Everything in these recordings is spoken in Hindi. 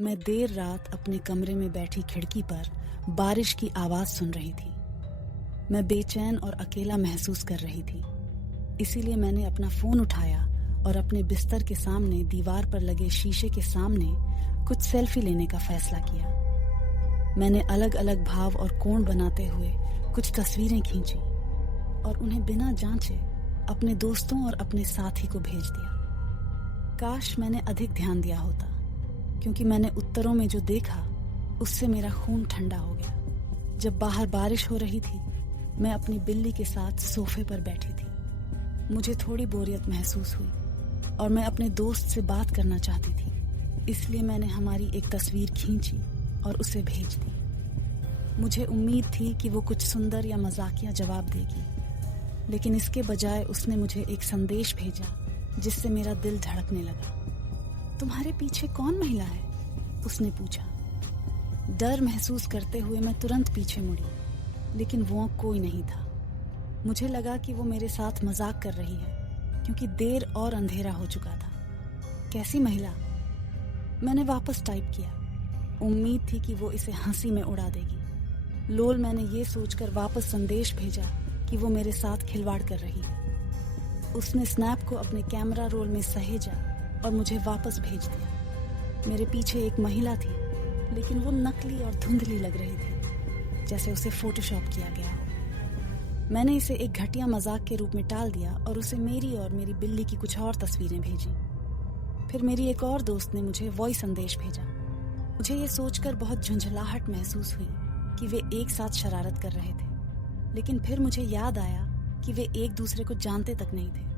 मैं देर रात अपने कमरे में बैठी खिड़की पर बारिश की आवाज सुन रही थी। मैं बेचैन और अकेला महसूस कर रही थी। इसीलिए मैंने अपना फोन उठाया और अपने बिस्तर के सामने दीवार पर लगे शीशे के सामने कुछ सेल्फी लेने का फैसला किया। मैंने अलग अलग भाव और कोण बनाते हुए कुछ तस्वीरें खींची और उन्हें बिना जांचे अपने दोस्तों और अपने साथी को भेज दिया। काश मैंने अधिक ध्यान दिया होता, क्योंकि मैंने उत्तरों में जो देखा उससे मेरा खून ठंडा हो गया। जब बाहर बारिश हो रही थी, मैं अपनी बिल्ली के साथ सोफे पर बैठी थी। मुझे थोड़ी बोरियत महसूस हुई और मैं अपने दोस्त से बात करना चाहती थी। इसलिए मैंने हमारी एक तस्वीर खींची और उसे भेज दी। मुझे उम्मीद थी कि वो कुछ सुंदर या मजाकिया जवाब देगी, लेकिन इसके बजाय उसने मुझे एक संदेश भेजा जिससे मेरा दिल धड़कने लगा। तुम्हारे पीछे कौन महिला है? उसने पूछा। डर महसूस करते हुए मैं तुरंत पीछे मुड़ी, लेकिन वो कोई नहीं था। मुझे लगा कि वो मेरे साथ मजाक कर रही है, क्योंकि देर और अंधेरा हो चुका था। कैसी महिला? मैंने वापस टाइप किया। उम्मीद थी कि वो इसे हंसी में उड़ा देगी। लोल मैंने ये सोचकर वापस संदेश भेजा कि वो मेरे साथ खिलवाड़ कर रही है। उसने स्नैप को अपने कैमरा रोल में सहेजा और मुझे वापस भेज दिया। मेरे पीछे एक महिला थी, लेकिन वो नकली और धुंधली लग रही थी, जैसे उसे फोटोशॉप किया गया हो। मैंने इसे एक घटिया मजाक के रूप में टाल दिया और उसे मेरी और मेरी बिल्ली की कुछ और तस्वीरें भेजी। फिर मेरी एक और दोस्त ने मुझे वॉइस संदेश भेजा। मुझे ये सोचकर बहुत झुंझलाहट महसूस हुई कि वे एक साथ शरारत कर रहे थे, लेकिन फिर मुझे याद आया कि वे एक दूसरे को जानते तक नहीं थे।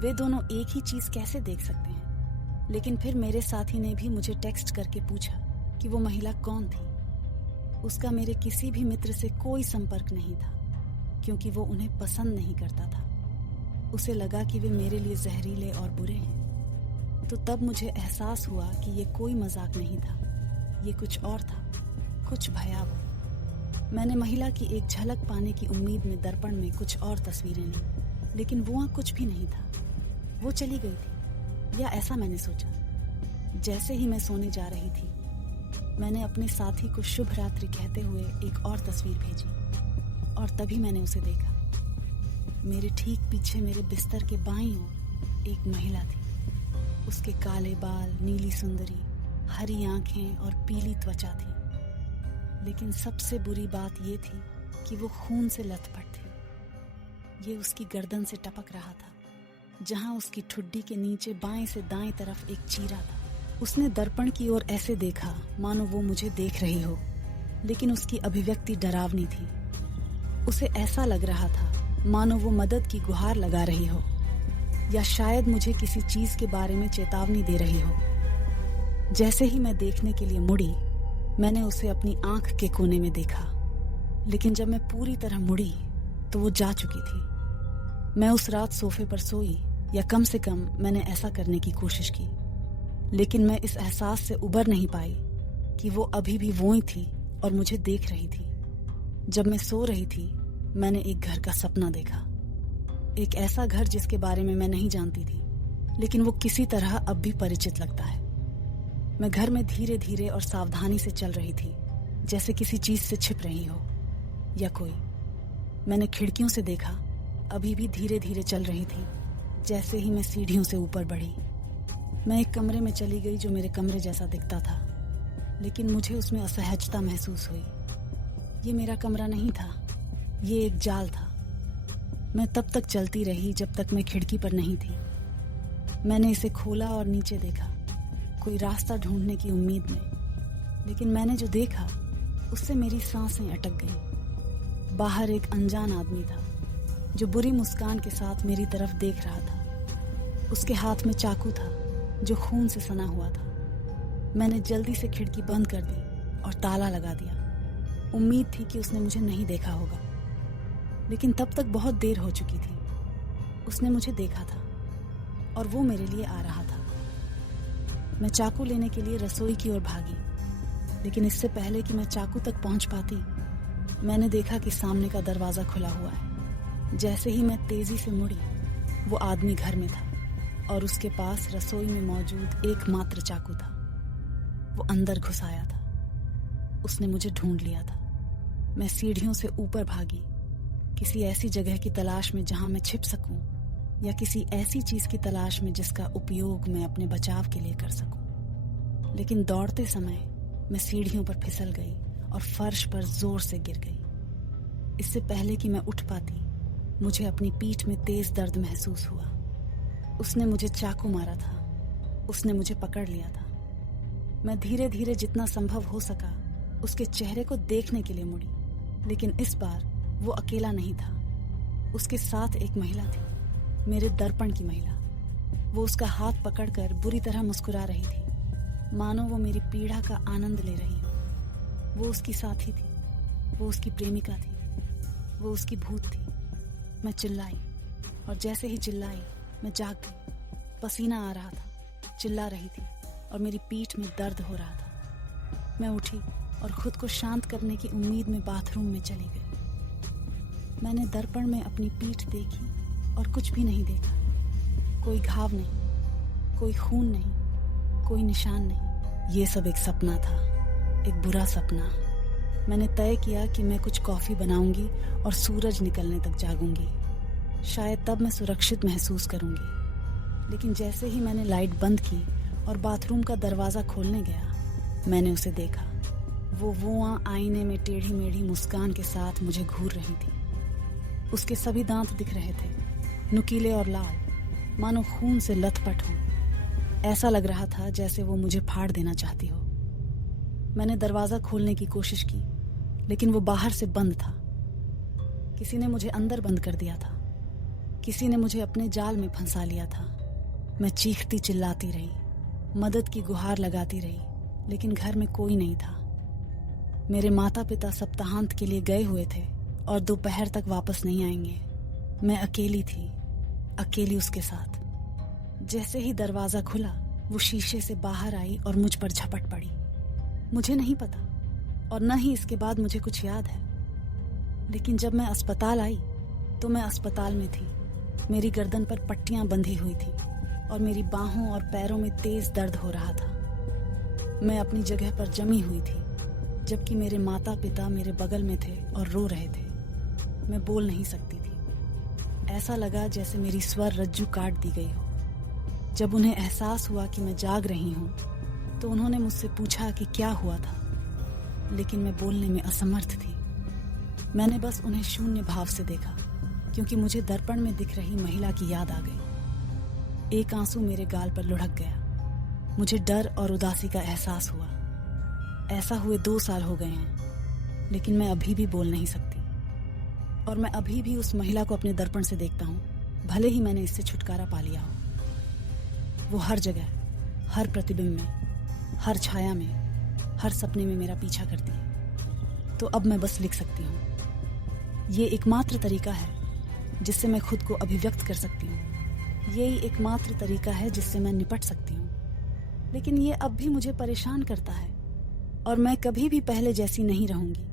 वे दोनों एक ही चीज कैसे देख सकते हैं? लेकिन फिर मेरे साथी ने भी मुझे टेक्स्ट करके पूछा कि वो महिला कौन थी। उसका मेरे किसी भी मित्र से कोई संपर्क नहीं था, क्योंकि वो उन्हें पसंद नहीं करता था। उसे लगा कि वे मेरे लिए जहरीले और बुरे हैं। तो तब मुझे एहसास हुआ कि ये कोई मजाक नहीं था, ये कुछ और था, कुछ भयावह। मैंने महिला की एक झलक पाने की उम्मीद में दर्पण में कुछ और तस्वीरें ली, लेकिन वहां कुछ भी नहीं था। वो चली गई थी, या ऐसा मैंने सोचा। जैसे ही मैं सोने जा रही थी, मैंने अपने साथी को शुभ रात्रि कहते हुए एक और तस्वीर भेजी, और तभी मैंने उसे देखा। मेरे ठीक पीछे मेरे बिस्तर के बाईं ओर एक महिला थी। उसके काले बाल, नीली सुंदरी, हरी आंखें और पीली त्वचा थी। लेकिन सबसे बुरी बात ये थी कि वो खून से लथपथ थी। ये उसकी गर्दन से टपक रहा था, जहां उसकी ठुड्डी के नीचे बाएं से दाएं तरफ एक चीरा था। उसने दर्पण की ओर ऐसे देखा मानो वो मुझे देख रही हो, लेकिन उसकी अभिव्यक्ति डरावनी थी। उसे ऐसा लग रहा था मानो वो मदद की गुहार लगा रही हो, या शायद मुझे किसी चीज के बारे में चेतावनी दे रही हो। जैसे ही मैं देखने के लिए मुड़ी, मैंने उसे अपनी आंख के कोने में देखा, लेकिन जब मैं पूरी तरह मुड़ी तो वो जा चुकी थी। मैं उस रात सोफे पर सोई, या कम से कम मैंने ऐसा करने की कोशिश की, लेकिन मैं इस एहसास से उबर नहीं पाई कि वो अभी भी वो ही थी और मुझे देख रही थी। जब मैं सो रही थी, मैंने एक घर का सपना देखा। एक ऐसा घर जिसके बारे में मैं नहीं जानती थी, लेकिन वो किसी तरह अब भी परिचित लगता है। मैं घर में धीरे धीरे और सावधानी से चल रही थी, जैसे किसी चीज से छिप रही हो या कोई। मैंने खिड़कियों से देखा, अभी भी धीरे धीरे चल रही थी। जैसे ही मैं सीढ़ियों से ऊपर बढ़ी, मैं एक कमरे में चली गई जो मेरे कमरे जैसा दिखता था, लेकिन मुझे उसमें असहजता महसूस हुई। ये मेरा कमरा नहीं था, ये एक जाल था। मैं तब तक चलती रही जब तक मैं खिड़की पर नहीं थी। मैंने इसे खोला और नीचे देखा, कोई रास्ता ढूंढने की उम्मीद में, लेकिन मैंने जो देखा उससे मेरी सांसें अटक गईं। बाहर एक अनजान आदमी था, जो बुरी मुस्कान के साथ मेरी तरफ देख रहा था। उसके हाथ में चाकू था जो खून से सना हुआ था। मैंने जल्दी से खिड़की बंद कर दी और ताला लगा दिया। उम्मीद थी कि उसने मुझे नहीं देखा होगा, लेकिन तब तक बहुत देर हो चुकी थी। उसने मुझे देखा था और वो मेरे लिए आ रहा था। मैं चाकू लेने के लिए रसोई की ओर भागी, लेकिन इससे पहले कि मैं चाकू तक पहुंच पाती, मैंने देखा कि सामने का दरवाजा खुला हुआ है। जैसे ही मैं तेजी से मुड़ी, वो आदमी घर में था और उसके पास रसोई में मौजूद एकमात्र चाकू था। वो अंदर घुस आया था। उसने मुझे ढूंढ लिया था। मैं सीढ़ियों से ऊपर भागी, किसी ऐसी जगह की तलाश में जहां मैं छिप सकूं, या किसी ऐसी चीज की तलाश में जिसका उपयोग मैं अपने बचाव के लिए कर सकूं। लेकिन दौड़ते समय मैं सीढ़ियों पर फिसल गई और फर्श पर जोर से गिर गई। इससे पहले कि मैं उठ पाती, मुझे अपनी पीठ में तेज दर्द महसूस हुआ। उसने मुझे चाकू मारा था। उसने मुझे पकड़ लिया था। मैं धीरे धीरे जितना संभव हो सका उसके चेहरे को देखने के लिए मुड़ी, लेकिन इस बार वो अकेला नहीं था। उसके साथ एक महिला थी, मेरे दर्पण की महिला। वो उसका हाथ पकड़कर बुरी तरह मुस्कुरा रही थी, मानो वो मेरी पीड़ा का आनंद ले रही हो। वो उसकी साथी थी, वो उसकी प्रेमिका थी, वो उसकी भूत थी। मैं चिल्लाई, और जैसे ही चिल्लाई मैं जाग गई। पसीना आ रहा था, चिल्ला रही थी, और मेरी पीठ में दर्द हो रहा था। मैं उठी और खुद को शांत करने की उम्मीद में बाथरूम में चली गई। मैंने दर्पण में अपनी पीठ देखी और कुछ भी नहीं देखा। कोई घाव नहीं, कोई खून नहीं, कोई निशान नहीं। ये सब एक सपना था, एक बुरा सपना। मैंने तय किया कि मैं कुछ कॉफी बनाऊंगी और सूरज निकलने तक जागूंगी। शायद तब मैं सुरक्षित महसूस करूंगी। लेकिन जैसे ही मैंने लाइट बंद की और बाथरूम का दरवाजा खोलने गया, मैंने उसे देखा। वो वहाँ आईने में टेढ़ी मेढ़ी मुस्कान के साथ मुझे घूर रही थी। उसके सभी दांत दिख रहे थे, नुकीले और लाल, मानो खून से लथपथ हो। ऐसा लग रहा था जैसे वो मुझे फाड़ देना चाहती हो। मैंने दरवाजा खोलने की कोशिश की, लेकिन वो बाहर से बंद था। किसी ने मुझे अंदर बंद कर दिया था। किसी ने मुझे अपने जाल में फंसा लिया था। मैं चीखती चिल्लाती रही, मदद की गुहार लगाती रही, लेकिन घर में कोई नहीं था। मेरे माता पिता सप्ताहांत के लिए गए हुए थे और दोपहर तक वापस नहीं आएंगे। मैं अकेली थी, अकेली उसके साथ। जैसे ही दरवाजा खुला, वो शीशे से बाहर आई और मुझ पर झपट पड़ी। मुझे नहीं पता, और न ही इसके बाद मुझे कुछ याद है। लेकिन जब मैं अस्पताल आई तो मैं अस्पताल में थी। मेरी गर्दन पर पट्टियां बंधी हुई थी और मेरी बाहों और पैरों में तेज दर्द हो रहा था। मैं अपनी जगह पर जमी हुई थी, जबकि मेरे माता पिता मेरे बगल में थे और रो रहे थे। मैं बोल नहीं सकती थी। ऐसा लगा जैसे मेरी स्वर रज्जू काट दी गई हो। जब उन्हें एहसास हुआ कि मैं जाग रही हूँ, तो उन्होंने मुझसे पूछा कि क्या हुआ था, लेकिन मैं बोलने में असमर्थ थी। मैंने बस उन्हें शून्य भाव से देखा, क्योंकि मुझे दर्पण में दिख रही महिला की याद आ गई। एक आंसू मेरे गाल पर लुढ़क गया। मुझे डर और उदासी का एहसास हुआ। ऐसा हुए 2 साल हो गए हैं, लेकिन मैं अभी भी बोल नहीं सकती। और मैं अभी भी उस महिला को अपने दर्पण से देखता हूँ, भले ही मैंने इससे छुटकारा पा लिया हो। वो हर जगह, हर प्रतिबिंब में, हर छाया में, हर सपने में मेरा पीछा करती है। तो अब मैं बस लिख सकती हूँ। ये एकमात्र तरीका है जिससे मैं खुद को अभिव्यक्त कर सकती हूँ। यही एकमात्र तरीका है जिससे मैं निपट सकती हूँ। लेकिन ये अब भी मुझे परेशान करता है, और मैं कभी भी पहले जैसी नहीं रहूंगी।